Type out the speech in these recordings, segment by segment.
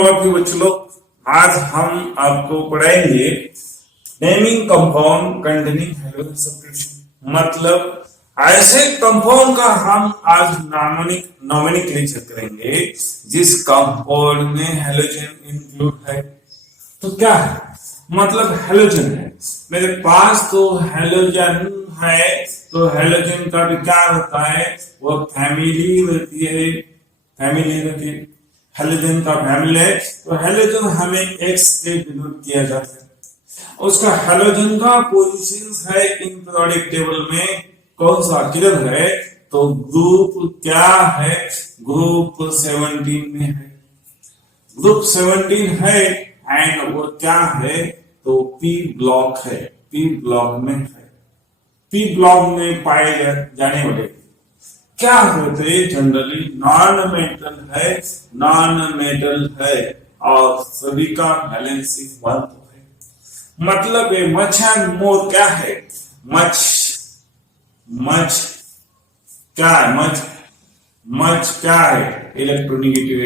Of बच्चों लोग, आज हम आपको पढ़ाएंगे naming compound containing halogen substitution. मतलब ऐसे कंपाउंड का हम आज नॉमेनक्लेचर करेंगे जिस कंपाउंड में हैलोजन इंक्लूड है। तो क्या है मतलब हैलोजन है, मेरे पास तो हैलोजन है, तो हैलोजन का भी क्या होता है, वो फैमिली रहती है। हैलोजन का फैमिली है, तो हैलोजन हमें एक्स से डिनोट किया जाता है। उसका हैलोजन का पोजीशन है इन पीरियोडिक टेबल में कौन सा, किधर है, तो ग्रुप क्या है, ग्रुप 17 में है। ग्रुप 17 है एंड वो क्या है, तो पी ब्लॉक है, पी ब्लॉक में है। पी ब्लॉक में पाए जाने वाले क्या होते हैं, जनरली नॉन मेटल है और सभी का बैलेंस 1 है। मतलब ये मच एंड मोर क्या है, मच क्या है, इलेक्ट्रोनेगेटिव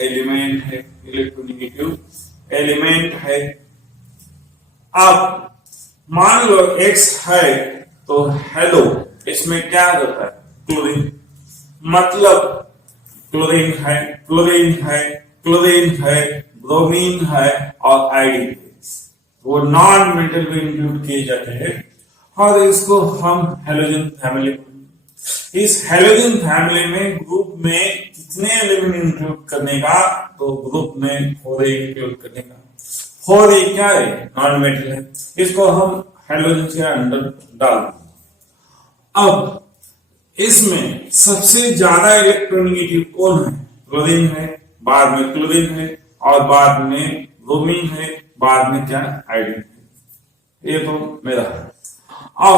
एलिमेंट है, इलेक्ट्रोनेगेटिव एलिमेंट है। अब मान लो X है तो हेलो, इसमें क्या होता है, क्लोरीन। मतलब क्लोरीन है, ब्रोमीन है और आयोडीन, वो नॉन मेटल में इंक्लूड किए जाते हैं और इसको हम हैलोजन फैमिली। इस हैलोजन फैमिली में ग्रुप में कितने एलिमेंट इंक्लूड करने का, तो ग्रुप में 4 इंक्लूड करने का। 4 क्या है, नॉन मेटल है, इसको हम हैलोजन के अंदर डाल। अब इसमें सबसे ज्यादा इलेक्ट्रोनेगेटिव कौन है, क्लोरीन है, बाद में क्लोरीन है और बाद में ब्रोमीन है, बाद में क्या, आयोडीन है। ये तो मेरा है। और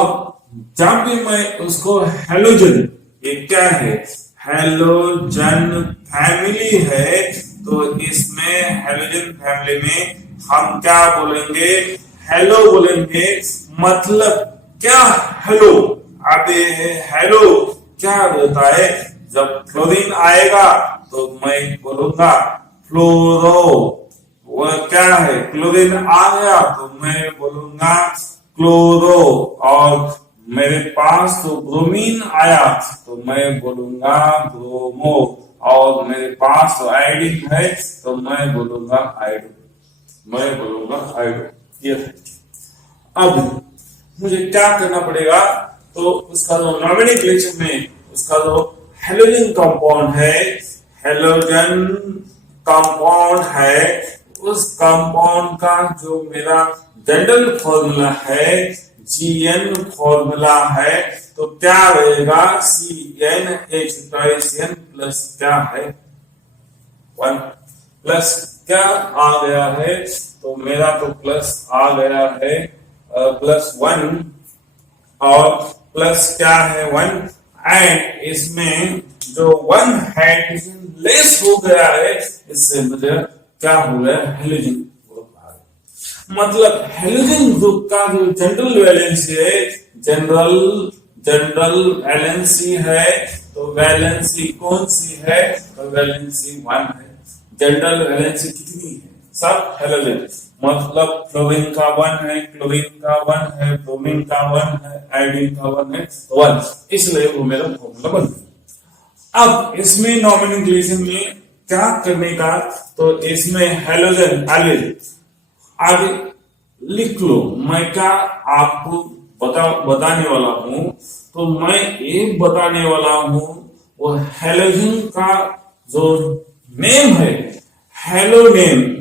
जब भी मैं उसको हैलोजन, ये क्या है, हैलोजन फैमिली है, तो इसमें हैलोजन फैमिली में हम क्या बोलेंगे, हेलो बोलेंगे। मतलब क्या, हेलो। अब हेलो क्या होता है, जब क्लोरीन आएगा तो मैं बोलूंगा फ्लोरो। वो क्या है, क्लोरीन आ गया तो मैं बोलूंगा क्लोरो। और मेरे पास तो ब्रोमीन आया तो मैं बोलूंगा ब्रोमो। और मेरे पास तो आयोडीन है तो मैं बोलूंगा आयोडो। ये है। अब मुझे क्या करना पड़ेगा, तो उसका जो नॉमेनक्लेचर में उसका जो हैलोजन कंपाउंड है, उस कंपाउंड का जो मेरा जनरल फॉर्मूला है, GN फॉर्मूला है, तो क्या रहेगा, CnH2n प्लस क्या है, 1 प्लस क्या आ गया है, तो मेरा तो प्लस आ गया है +1 और प्लस क्या है 1। एंड इसमें जो 1 हाइड्रोजन लेस हो गया है, इससे मुझे क्या हो गया, हैलोजन ग्रुप आ गया। मतलब हैलोजन ग्रुप का जो जनरल वैलेंसी है, जनरल वैलेंसी है, तो वैलेंसी कौन सी है, तो वैलेंसी 1 है। जनरल वैलेंसी कितनी है, सब हैलोजन। मतलब फ्लोरीन का 1 है, क्लोरीन का 1 है, ब्रोमीन का 1 है, आयोडीन का 1 है, 1, इसलिए वो मेरा फॉर्मूला बन गया। अब इसमें नॉमेनक्लेचर में क्या करने का, तो इसमें हैलोजन आगे लिख लो। मैं क्या आपको बताने वाला हूं, तो मैं एक बताने वाला हूं, वो हैलोजन का जो नेम है, hello name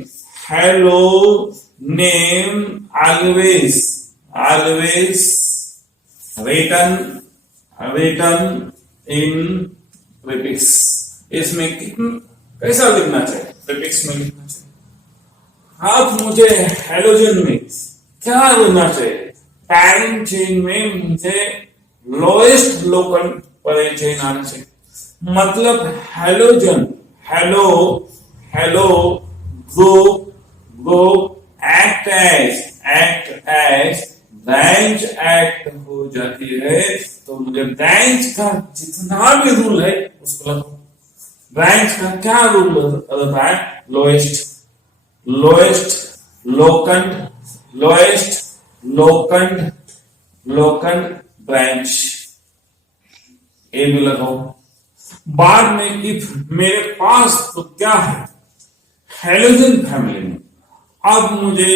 always written in prefix। इसमें कैसा लिखना चाहिए, प्रीफिक्स में लिखना चाहिए। अब मुझे हैलोजन में क्या लिखना चाहिए, पैरेंट चेन में मुझे लोएस्ट लोकल पैरेंट चेन आना चाहिए। मतलब halogen, halo group act as branch act हो जाती है, तो मुझे ब्रांच का जितना भी रूल है उसको लगाओ। ब्रांच का क्या रूल रहता है? लोएस्ट, लोएस्ट, लोकंड, लोएस्ट, लोकंड, लोकंड ब्रांच, ए भी लगाओ। बाद में इफ मेरे पास तो क्या है? हेलोजन फैमिली में। अब मुझे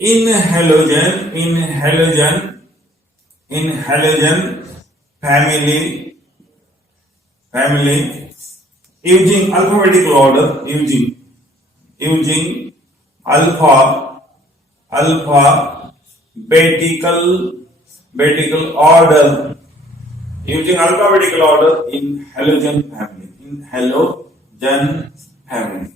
in halogen, in halogen, in halogen family, family using alphabetical order, using alpha, alphabetical order, using alphabetical order in halogen family, in halogen family,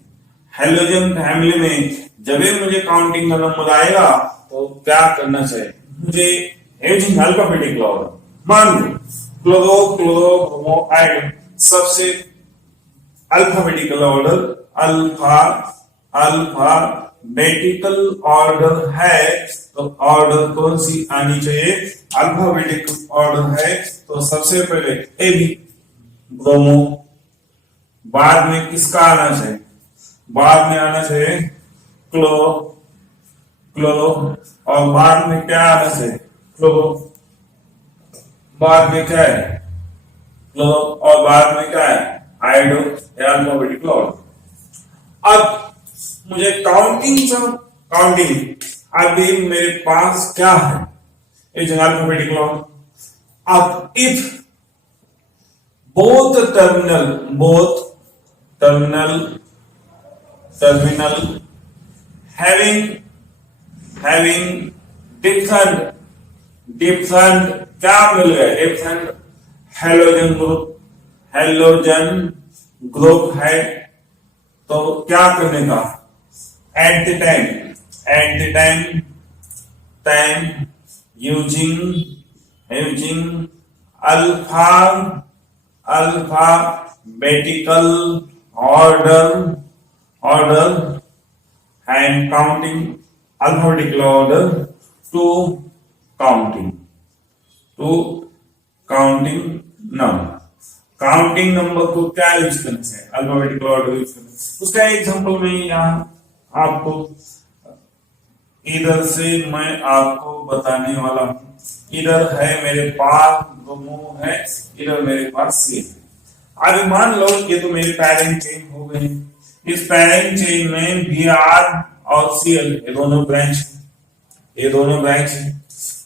halogen family में जब भी मुझे काउंटिंग का नंबर आएगा तो क्या करना चाहिए? मुझे using alphabetical order, मान लो क्लोरो, क्लोरो, ब्रोमो, आयोडीन, सबसे अल्फाबेटिकल ऑर्डर, अल्फाबेटिकल ऑर्डर है तो ऑर्डर कौन सी आनी चाहिए? अल्फाबेटिकल ऑर्डर है तो सबसे पहले ए बी ब्रोमो, बाद में किसका आना चाहिए? बाद में आना चाहिए क्लोरो, क्लोरो, और बाद में क्या आना चाहिए? क्लोरो, बाद में क्या है? क्लोरो, और बाद में क्या है? Iodo, alphabetical order. अब मुझे काउंटिंग अभी मेरे पास क्या है? Is alphabetical order. अब if both terminal having different क्या मिल गए? different हेलोजन ग्रुप है तो क्या करने का? At the time using alphabetical order and counting alphabetical order to counting number। Counting number को क्या यूज करना चाहिए? अल्फाबेटिकल ऑर्डर यूज करना चाहिए। उसका एग्जांपल मैं यहाँ आपको इधर से मैं आपको बताने वाला हूँ। इधर है मेरे पास ब्रोमो है, इधर मेरे पास सी है। अभी मान लो ये तो मेरे पैरेंट चेन हो गए। इस पैरेंट चेन में Br और Cl ये दोनों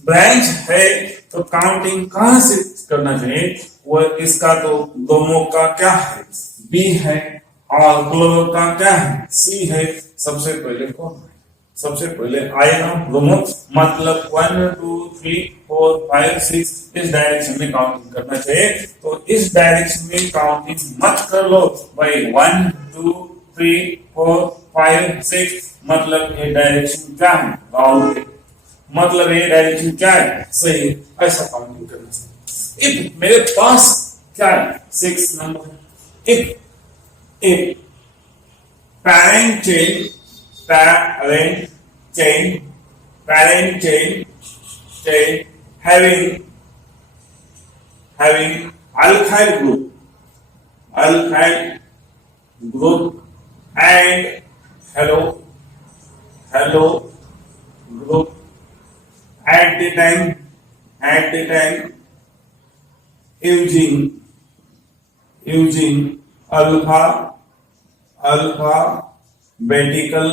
ब्रांच है तो काउंटिंग कहां से करना चाहिए? वो इसका तो ब्रोमो का क्या है? बी है, और क्लोरो का क्या है? सी है। सबसे पहले कौन है? सबसे पहले आएगा ब्रोमो, मतलब 1 2 3 4 5 6 इस डायरेक्शन में काउंटिंग करना चाहिए। तो इस डायरेक्शन में काउंटिंग मत कर लो भाई 1 2 3 4 5 6, मतलब ये डायरेक्शन क्या है? राउंड, मतलब ये डायरेक्शन क्या है? सही, ऐसा काउंटिंग करना चाहिए। इफ मेरे पास क्या है? 6 number. If parent chain having alkyl group and halo group at the time using alphabetical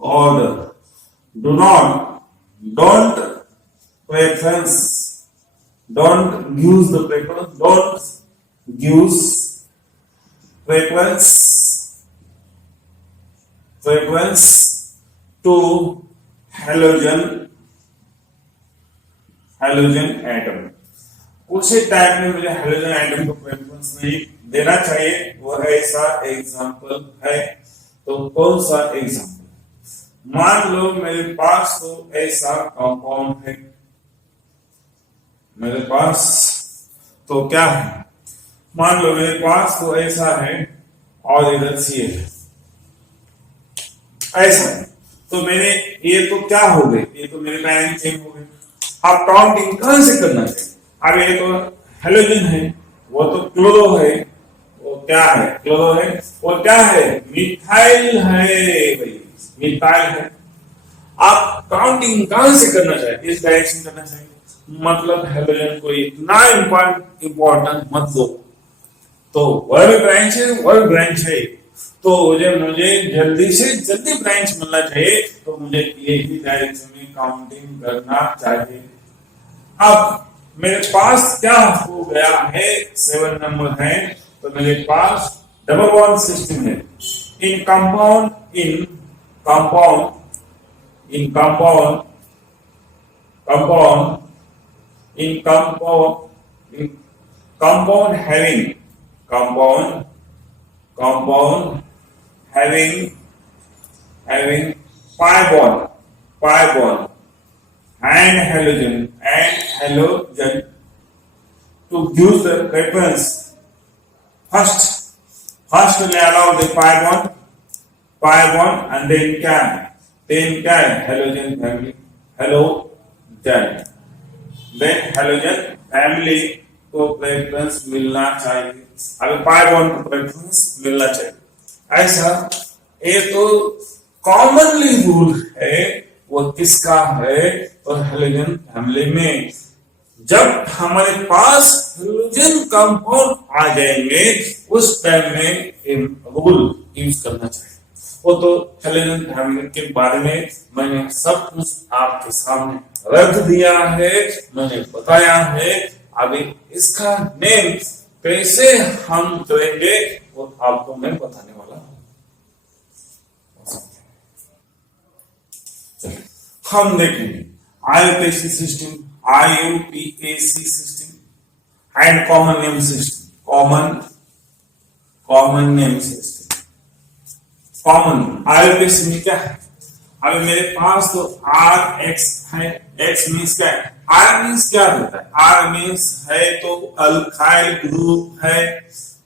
order. Don't preference. Don't use the preference. Don't use preference to halogen atom। उसी टाइम में मुझे halogen atom को preference नहीं देना चाहिए। वो ऐसा example है तो कौन सा एग्जांपल? मान लो मेरे पास तो ऐसा कंपाउंड है, मेरे पास तो क्या है? मान लो मेरे पास तो ऐसा है और इधर सी है, ऐसा है तो मेरे ये तो क्या हो गए? ये तो मेरे पैरेंट चेन हो गए। अब काउंटिंग कहां से करना चाहिए? अब ये तो हेलोजन है वो तो क्लोरो है। वो क्या है? क्लोरो है। वो क्या है? मिथाइल है भाई, मिथाइल है। आप काउंटिंग कहां से करना चाहिए? इस डायरेक्शन करना चाहिए। मतलब हेलोजन को इतना इंपॉर्टेंट मत दो। तो वर्ग ब्रांच है, वर्ग ब्रांच है, तो मुझे जल्दी से जल्दी ब्रांच मिलना चाहिए, तो मुझे एक ही डायरेक्शन में काउंटिंग करना चाहिए। अब मेरे पास क्या हो गया है? 7 नंबर है, तो मेरे पास डबल बॉन्ड सिस्टम है। In compound in compound in compound compound in compound having pi bond and halogen to give the reference. First we allow the pi bond and then can halogen family halogen, then halogen family को preference मिलना चाहिए। अभी pi bond को preference मिलना चाहिए। ऐसा ये तो कॉमनली रूल है। वो किसका है? तो हेलोजन फैमिली में जब हमारे पास हेलोजन कंपाउंड आ जाएंगे उस टाइम में रूल यूज करना चाहिए। वो तो हेलोजन फैमिली के बारे में मैंने सब कुछ आपके सामने रख दिया है, मैंने बताया है। अभी इसका नेम कैसे हम करेंगे वो आपको मैं बताने वाला हूं। हम देखेंगे IUPAC system, IUPAC system and common name system. Common name system, common IUPAC में क्या है? अभी मेरे पास तो आर एक्स है। एक्स मीन्स क्या है? आर मीन्स क्या होता है? आर मीन्स है तो अल्काइल ग्रुप है।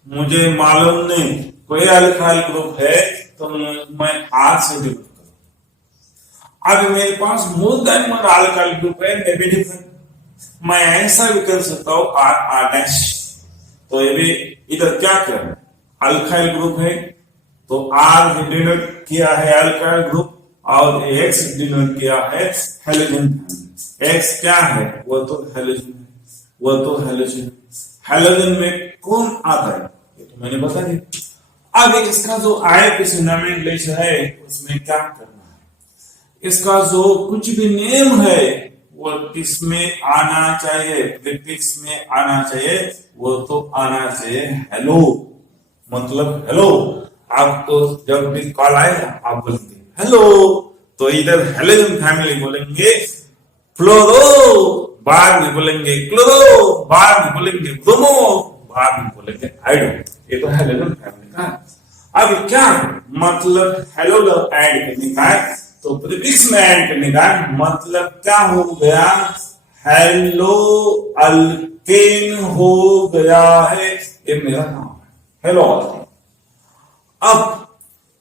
मुझे मालूम नहीं कोई अल्काइल ग्रुप है तो मैं आर से डिनोट करूं। अब मेरे पास more than one alkyl group है, नेगेटिव है, मैं ऐसा भी कर सकता हूं आर आर डैश। तो ये भी इधर क्या कर रहा है? अल्काइल ग्रुप है तो आर डिनोट किया है अल्काइल ग्रुप और एक्स डिनोट किया है हेलोजन। एक्स क्या है? वो तो हेलोजन है, वो तो हेलोजन। हेलोजन में कौन आता है ये तो मैंने बता दिया। अब इसका जो आईयूपीएसी नोमेनक्लेचर है उसमें क्या करना है? इसका जो कुछ भी नेम है वो किसमें आना चाहिए? प्रीफिक्स में आना चाहिए। वो तो आना चाहिए हेलो, मतलब हेलो। आपको जब भी कॉल आएगा आप बोलेंगे हेलो, तो इधर हेलोजन फैमिली बोलेंगे फ्लोरो, बाद में बोलेंगे क्लोरो, बाद में बोलेंगे ब्रोमो, बाद में बोलेंगे आइडो। ये तो हेलोजन फैमिली का। अब क्या मतलब हेलो ऐड करने का है? तो प्रीफिक्स में ऐड करने का मतलब क्या हो गया? हेलो अल्केन हो गया है। ये मेरा नाम है हेलो अल्केन। अब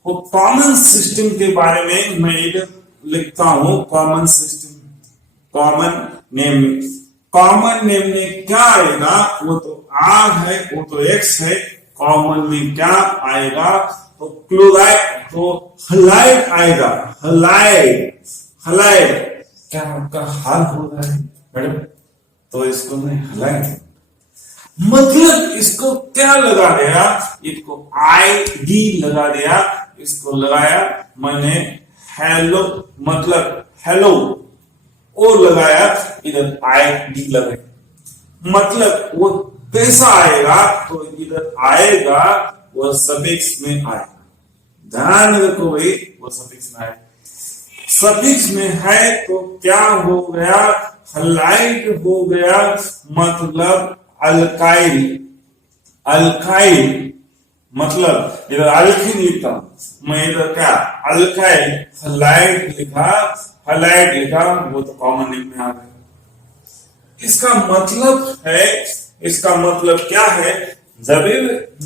वो कॉमन सिस्टम के बारे में मैं इधर लिखता हूं। Common system, common name. Common name में क्या आएगा? वो तो आर है, वो तो एक्स है। कॉमन में क्या आएगा? तो क्लोराइड, तो हलाइड आएगा। Halide, halide. क्या आपका हाल हो रहा है मैडम? तो इसको मैं हलाइड, मतलब इसको क्या लगा दिया? इसको आई डी लगा दिया। इसको लगाया मैंने हेलो, मतलब हेलो ओ लगाया, इधर आई डी लगाया। मतलब वो कैसा आएगा? तो इधर आएगा वो सफिक्स में आएगा। ध्यान रखो भाई, वो सफिक्स में आएगा। सफिक्स में है तो क्या हो गया? हलाइड हो गया, मतलब अल्काइल। अल्काइल मतलब इधर अल्किन लिखा मैं, इधर क्या अल्काइल। हलाइड लिखा, हलाइड लिखा, वो तो कॉमन नेम में आ गया। इसका मतलब है, इसका मतलब क्या है? जब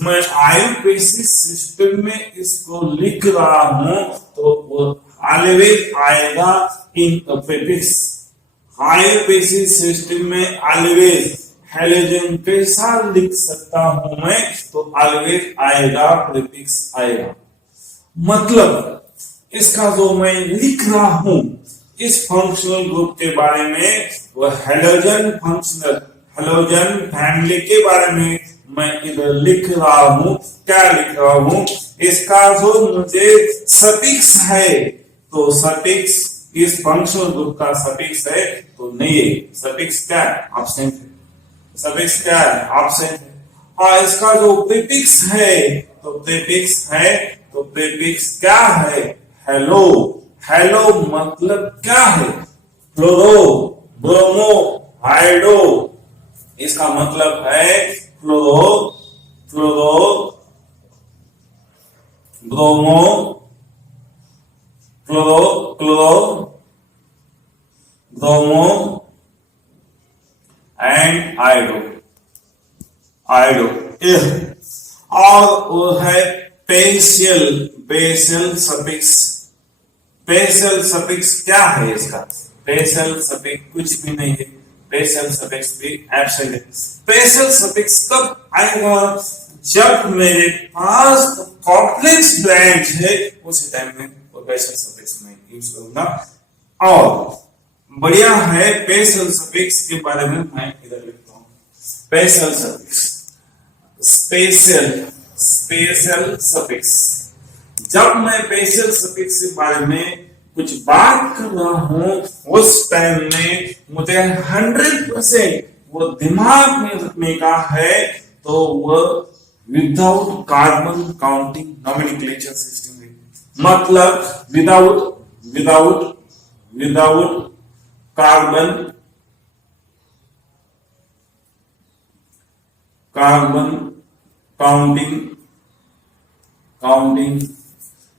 मैं आईयूपीएसी सिस्टम में इसको लिख रहा हूं तो वो ऑलवेज आएगा इन प्रीफिक्स। आईयूपीएसी सिस्टम में ऑलवेज हैलोजन कैसा लिख सकता हूं मैं, तो ऑलवेज आएगा, प्रीफिक्स आएगा। मतलब इसका जो मैं लिख रहा हूं इस फंक्शनल ग्रुप के बारे में, वो हैलोजन फैमिली के बारे में मैं इधर लिख रहा हूं। क्या लिख रहा हूं, इसका जो मुझे सफिक्स है, तो सफिक्स इस फंक्शनल ग्रुप का सफिक्स है, तो नहीं है। सफिक्स क्या है, एब्सेंट है। सफिक्स क्या है, एब्सेंट है। और इसका जो प्रीफिक्स है, तो प्रीफिक्स है, तो प्रीफिक्स क्या है, हेलो। हेलो मतलब क्या है, फ्लोरो, ब्रोमो, हाइड्रो। इसका मतलब है फ्लोरो, ब्रोमो, ब्रोमो एंड आइडो। और वो है पेशल सफिक्स। पेशल सफिक्स क्या है इसका, पेशल सफिक्स कुछ भी नहीं है, पेशल सफिक्स भी एब्सेंट है। पेशल सफिक्स कब आएगा, जब मेरे पास कॉम्प्लेक्स ब्रांच है, उस टाइम में वो पेशल सफिक्स में यूज करूंगा। और बढ़िया है, पेशल सफिक्स के बारे में मैं इधर लिखता हूं। Peshal suffix, special suffix. जब मैं पेशल सफिक्स के बारे में कुछ बात कर रहा हूं, उस टाइम में मुझे 100% वो दिमाग में रखने का है, तो वो without carbon counting nomenclature system है। मतलब विदाउट कार्बन काउंटिंग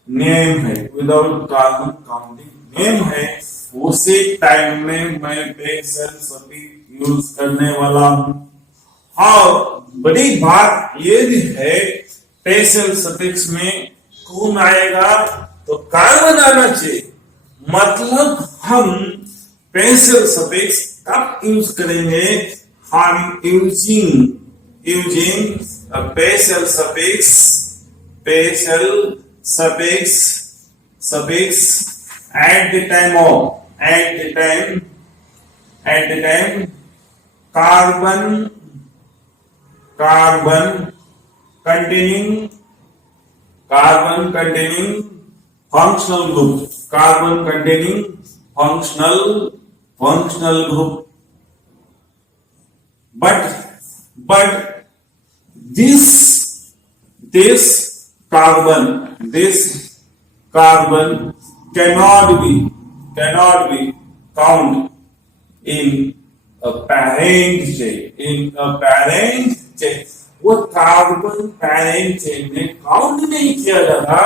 नेम है, विदाउट कार्बन काउंटिंग नेम है। उसी टाइम में मैं पेशल सफिक्स यूज करने वाला हूं। और बड़ी बात ये भी है, पेशल सफिक्स में कौन आएगा, तो कार्बन आना चाहिए। मतलब हम पेशल सफिक्स कब यूज करेंगे, हम using Peshal suffix at the time carbon containing functional group, but this carbon cannot be count in a parent chain. वो कार्बन पैरेंट चेन में काउंट नहीं किया जाता,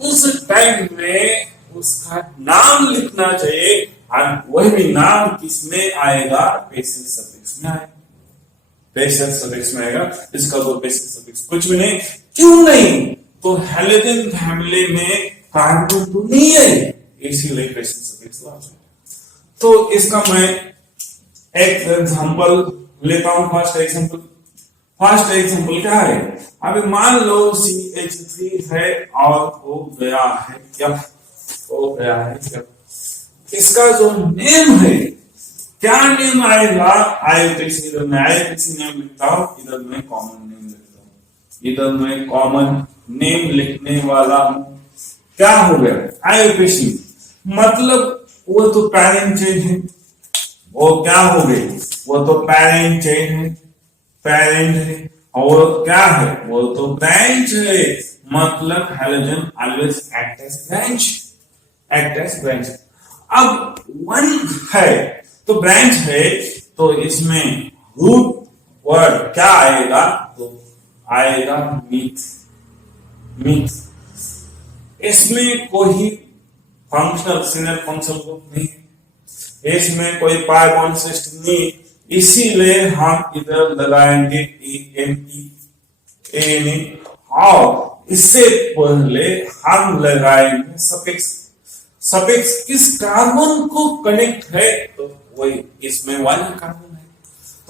उस टाइम में उसका नाम लिखना चाहिए। और वही भी नाम किसमें आएगा, पेशल सफिक्स में आएगा। पेशल सफिक्स में आएगा। इसका तो पेशल सफिक्स कुछ भी नहीं। क्यों नहीं, तो हैलोजन फैमिली में कार्बन तो नहीं है, इसीलिए पेशल सफिक्स ला। तो इसका मैं एक एग्जांपल लेता हूं। फर्स्ट एग्जांपल क्या है, अभी मान लो CH3 है और हो गया है क्या, इसका जो नेम है, क्या नेम आएगा, IUPAC इधर मैं IUPAC नेम लिखता हूं, इधर मैं कॉमन नेम लिखता हूं, इधर मैं कॉमन नेम लिखने वाला हूं। क्या हो गया, IUPAC मतलब वो तो पैरेंट चेन है, वो क्या हो गई, वो तो पैरेंट चेन है, पैरेंट है। और क्या है, वो तो ब्रांच है, मतलब halogen always act as branch. अब वन है तो ब्रांच है, तो इसमें रूट वर्ड क्या आएगा, तो आएगा मिथ। इसमें कोई फंक्शनल सीनियर फंक्शनल ग्रुप नहीं, इसमें कोई पाई बॉन्ड सिस्टम नहीं, इसीलिए हम इधर लगाएंगे ANE। और इससे पहले हम लगाएंगे सफिक्स किस कार्बन को कनेक्ट है, तो वही इसमें वाला कार्बन है,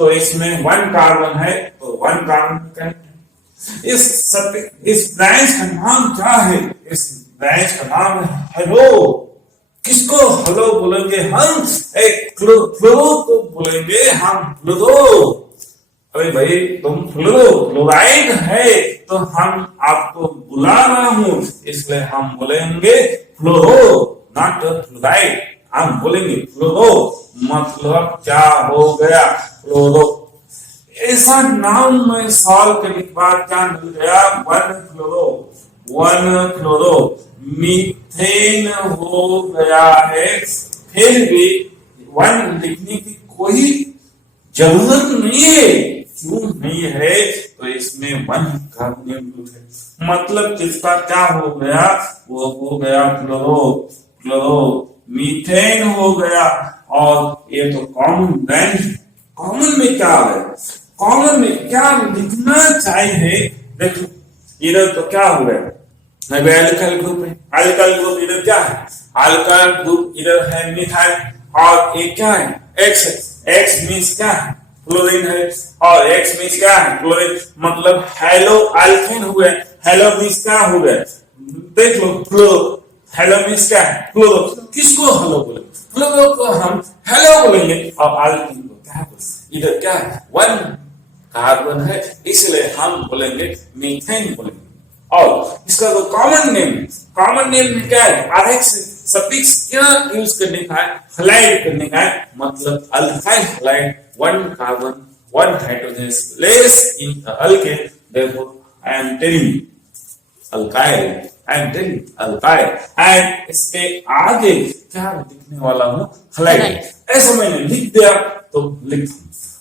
तो इसमें 1 कार्बन है, तो 1 कार्बन कनेक्ट है। इस ब्रांच का नाम क्या है? इस ब्रांच का नाम है हेलो। किसको हेलो बोलेंगे हम? एक फ्लोरो को बोलेंगे हम फ्लोरो। अरे भाई तुम फ्लोराइड है तो हम आपको बुला रहा हूं, इसलिए हम बोलेंगे फ्लोरो, नॉट फ्लोराइड। हम बोलेंगे फ्लोरो, मतलब क्या हो गया? फ्लोरो। ऐसा नाम में सॉल्व करने के बाद क्या मिल गया? 1 फ्लोरो मीथेन हो गया है। फिर भी 1 लिखने की कोई जरूरत नहीं है। क्यों नहीं है? तो इसमें 1 कार्बोनियम ग्रुप है, मतलब किसका क्या हो गया? वो हो गया क्लोरो मीथेन हो गया। और ये तो कॉमन ब्रांच। कॉमन में क्या है? कॉमन में क्या लिखना चाहिए? देखो इधर तो क्या हो गया? एल्काइल ग्रुप है। एल्काइल ग्रुप इधर क्या है? एल्काइल ग्रुप इधर है मिथाइल, और ये क्या है? एक्स है। एक्स मींस क्या है? क्लोरीन है, और एक्स मींस क्या है? क्लोरीन, मतलब हेलो एल्केन हो गया। हेलो मींस क्या हो गया? देख लो, क्लोरो। हेलो मींस क्या है? क्लोरो। किसको हेलो बोले? क्लोरो को हम हेलो बोलेंगे, और एल्केन को क्या बोलेंगे? इधर क्या है? 1 कार्बन है, इसलिए हम बोलेंगे मीथेन बोलेंगे। और इसका जो कॉमन नेम में क्या है? आरएक्स सफिक्स क्या यूज करने का है? हलाइड करने का है, मतलब alkyl halide. 1 carbon 1 hydrogen is less in the alkane, therefore I am telling alkyl and इसके आगे क्या लिखने वाला हूं? हलाइड। ऐसा मैंने लिख दिया तो लिख।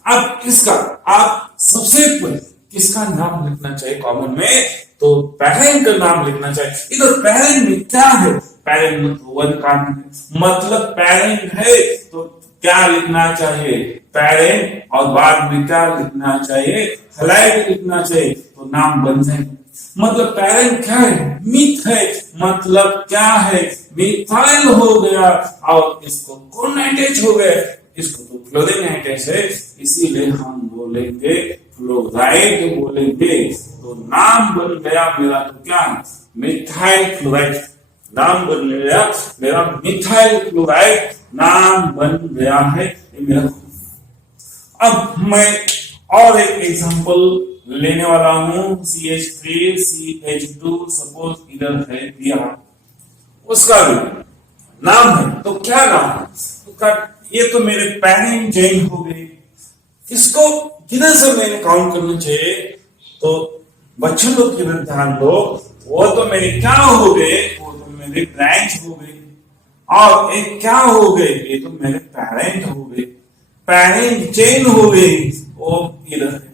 अब इसका आप सबसे पहले किसका नाम लिखना चाहिए कॉमन में? तो पैरेंट का नाम लिखना चाहिए। इधर पैरेंट में क्या है? पैरेंट में 1 कार्बन, मतलब पैरेंट है तो क्या लिखना चाहिए? पैरेंट, और बाद में क्या लिखना चाहिए? हलाइड लिखना चाहिए, तो नाम बन जाएगा। मतलब पैरेंट क्या है? मीथ है, मतलब क्या है? मिथाइल हो गया, और इसको कौन अटैच हो गया? इसको तो क्लोरीन अटैच है, इसीलिए हम बोलेंगे फ्लोराइड बोलेंगे। तो नाम बन गया मेरा, तो क्या? Methyl chloride. नाम बन गया मेरा मिथाइल क्लोराइड, नाम बन गया है मेरा। अब मैं और एक एग्जांपल लेने वाला हूं। CH3 CH2 सपोज इधर है दिया, उसका भी नाम है, तो क्या नाम है? तो ये तो मेरे पैरेंट चेन हो गई। इसको किधर से मैंने काउंट करना चाहिए? तो बच्चों लोग किधर ध्यान दो, वो तो मेरे क्या हो गए? वो तो मेरे ब्रांच हो गई, और एक क्या हो गए? ये तो मेरे पैरेंट हो गए, पैरेंट चेन हो गई, वो इधर है।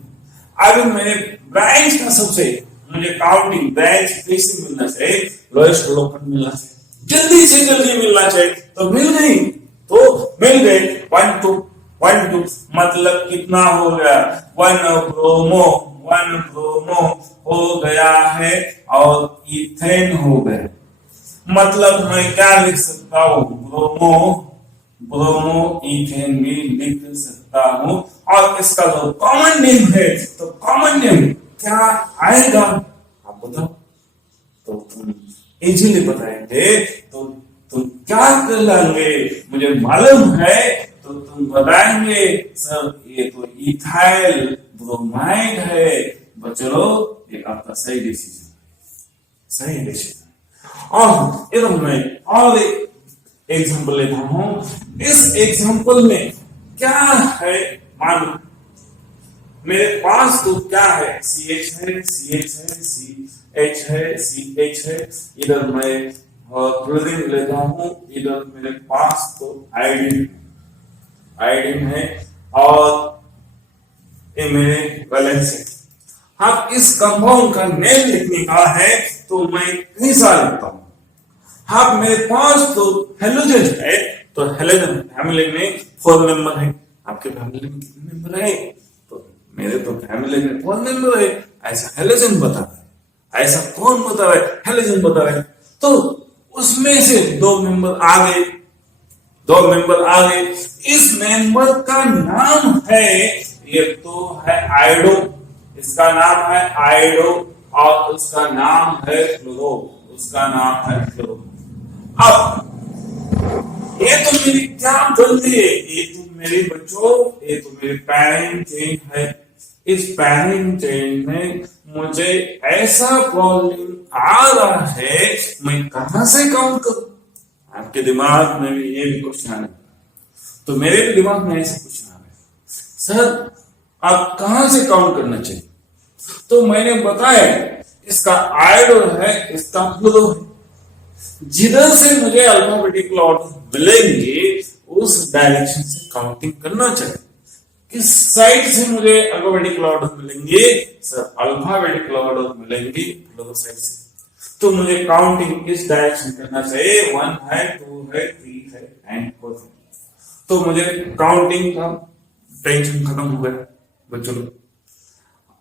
अब मेरे ब्रांच का सबसे मुझे काउंटिंग ब्रांच कैसे मिलना चाहिए? लोएस्ट लोकल मिलना चाहिए, जल्दी से जल्दी मिलना चाहिए। तो मिल गई, तो मिल गए 1 2 मतलब कितना हो गया? 1 ब्रोमो हो गया है, और इथेन हो गया। मतलब मैं क्या लिख सकता हूँ? ब्रोमो इथेन भी लिख सकता हूँ। और इसका जो कॉमन नेम है, तो कॉमन नेम क्या आएगा? आप बताओ। तो तुम इजीली बताएंगे, तो तुम क्या कर लेंगे? मुझे मालूम है, तो तुम बताएंगे सर ये तो इथाइल ब्रोमाइड है। बच्चों ये आपका सही डिसीजन। और इधर मैं और एक एग्जांपल लेता हूं। इस एग्जांपल में क्या है? मान मेरे पास तो क्या है? CH है, CH है, CH है। इधर मैं क्लोरीन लेता हूं, इधर मेरे पास तो आयोडीन है, और ये मेरे वैलेंस है। हाँ, इस कंपाउंड का नेम लिखने का है, तो मैं कैसा लिखता हूं? हाँ, मेरे पास तो हेलोजन है, तो हेलोजन फैमिली में 4 मेंबर है। आपके फैमिली में कितने मेंबर है? तो मेरे तो फैमिली में 4 मेंबर है। ऐसा हेलोजन बता रहा है, ऐसा कौन बता रहा है? हेलोजन बता रहा है। तो उसमें से 2 मेंबर आ गए। इस मेंबर का नाम है, ये तो है आयोडो, इसका नाम है आयोडो और उसका नाम है फ्लोरो, उसका नाम है फ्लोरो। अब ये तो मेरी क्या गलती है, ये तो मेरे बच्चों, ये तो मेरी पैरेंट चेन है। इस पैरेंट चेन में मुझे ऐसा प्रॉब्लम आ रहा है, मैं कहां से काउंट करूं? आपके दिमाग में भी ये भी क्वेश्चन आने, तो मेरे भी दिमाग में ऐसा क्वेश्चन आ रहा है, सर आप कहां से काउंट करना चाहिए? तो मैंने बताया इसका आयोडो है, इसका फ्लोरो है। जिधर से मुझे अल्फाबेटिकल ऑर्डर मिलेंगे उस डायरेक्शन से काउंटिंग करना चाहिए। किस साइड से मुझे अल्फाबेटिकल ऑर्डर मिलेंगे? सर अल्फाबेटिकल ऑर्डर मिलेंगे फ्लोरो साइड से, तो मुझे काउंटिंग इस डायरेक्शन करना चाहिए। 1 है, 2 है, 3 है एंड 4 है। तो मुझे काउंटिंग का टेंशन खत्म हो गया बच्चों।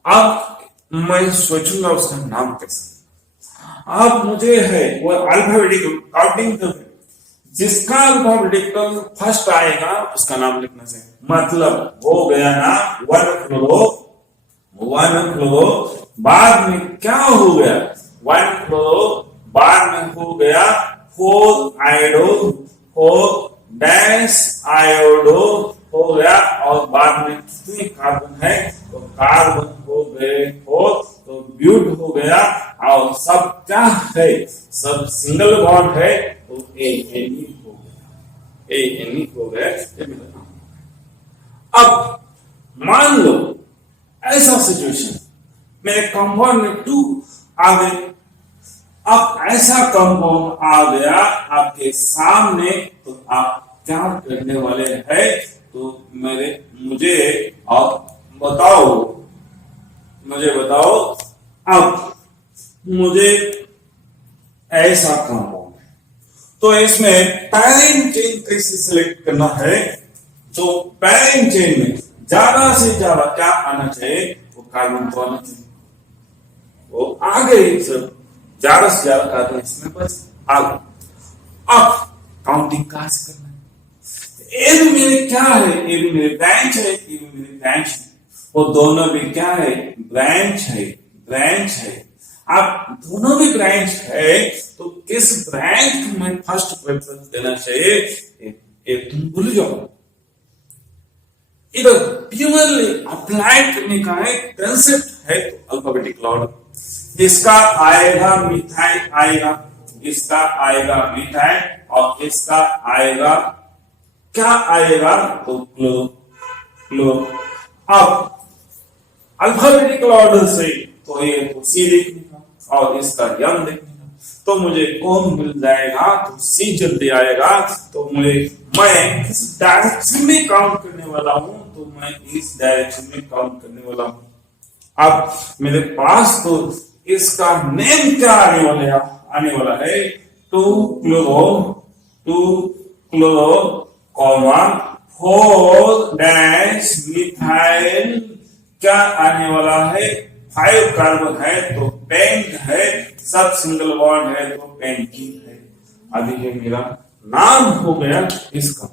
अब मैं सोचूंगा उसका नाम कैसे। अब मुझे है वो अल्फाबेटिकल काउंटिंग कर, जिसका अल्फाबेटिकल फर्स्ट आएगा उसका नाम लिखना चाहिए। मतलब हो गया ना 1 फ्लोरो, 1 फ्लोरो, बाद में क्या हो गया? 1 फ्लोरो, बाद में हो गया 4 आयोडो, 4 डैश आयोडो हो गया, और बाद में कितने कार्बन है? तो कार्बन हो गए 4, तो ब्यूट हो गया, और सब क्या है? सब सिंगल बॉन्ड है, तो ANE हो गया, ANE हो गया। ये मेरा नाम। अब मान लो ऐसा सिचुएशन, मेरे कंपाउंड में 2 आ गए। अब ऐसा कंपाउंड आ गया आपके सामने, तो आप क्या करने वाले हैं? तो मुझे बताओ। अब मुझे ऐसा कंपाउंड है, तो इसमें पैरेंट चेन कैसे सिलेक्ट करना है? तो पैरेंट चेन में ज्यादा से ज्यादा क्या आना चाहिए? वो कार्बन तो आना चाहिए, वो आ गए सर, ज्यादा से ज्यादा कार्बन इसमें बस आ गए। अब काउंटिंग कहां से करना है? ये भी मेरे क्या है? ये भी मेरे ब्रांच है, ये भी मेरे ब्रांच है, वो दोनों भी क्या है? ब्रांच है, ब्रांच है। आप दोनों भी ब्रांच है, तो किस ब्रांच में फर्स्ट प्रेफरेंस देना चाहिए? ये तुम भूल जाओ। इधर प्योरली अप्लाइड करने का है कंसेप्ट है, तो अल्फाबेटिकल ऑर्डर। इसका आएगा मिथाइल आएगा, इसका आएगा मिथाइल, और इसका आएगा क्या आएगा? तो क्लोरो। अब अल्फाबेटिकल ऑर्डर से तो ये तो सी लिखने का और इसका यम लिखने का, तो मुझे कौन मिल जाएगा? तो सी जल्दी आएगा। तो मैं इस डायरेक्शन में काउंट करने वाला हूं, तो मैं इस डायरेक्शन में काउंट करने वाला हूं। अब मेरे पास तो इसका नेम क्या आने वाला है? 2 क्लोरो कॉमा 4 डैश मिथाइल, क्या आने वाला है? 5 कार्बन है, तो पेंट है, सब सिंगल बॉन्ड है, तो पेंटिंग है। अभी ये मेरा नाम हो गया इसका।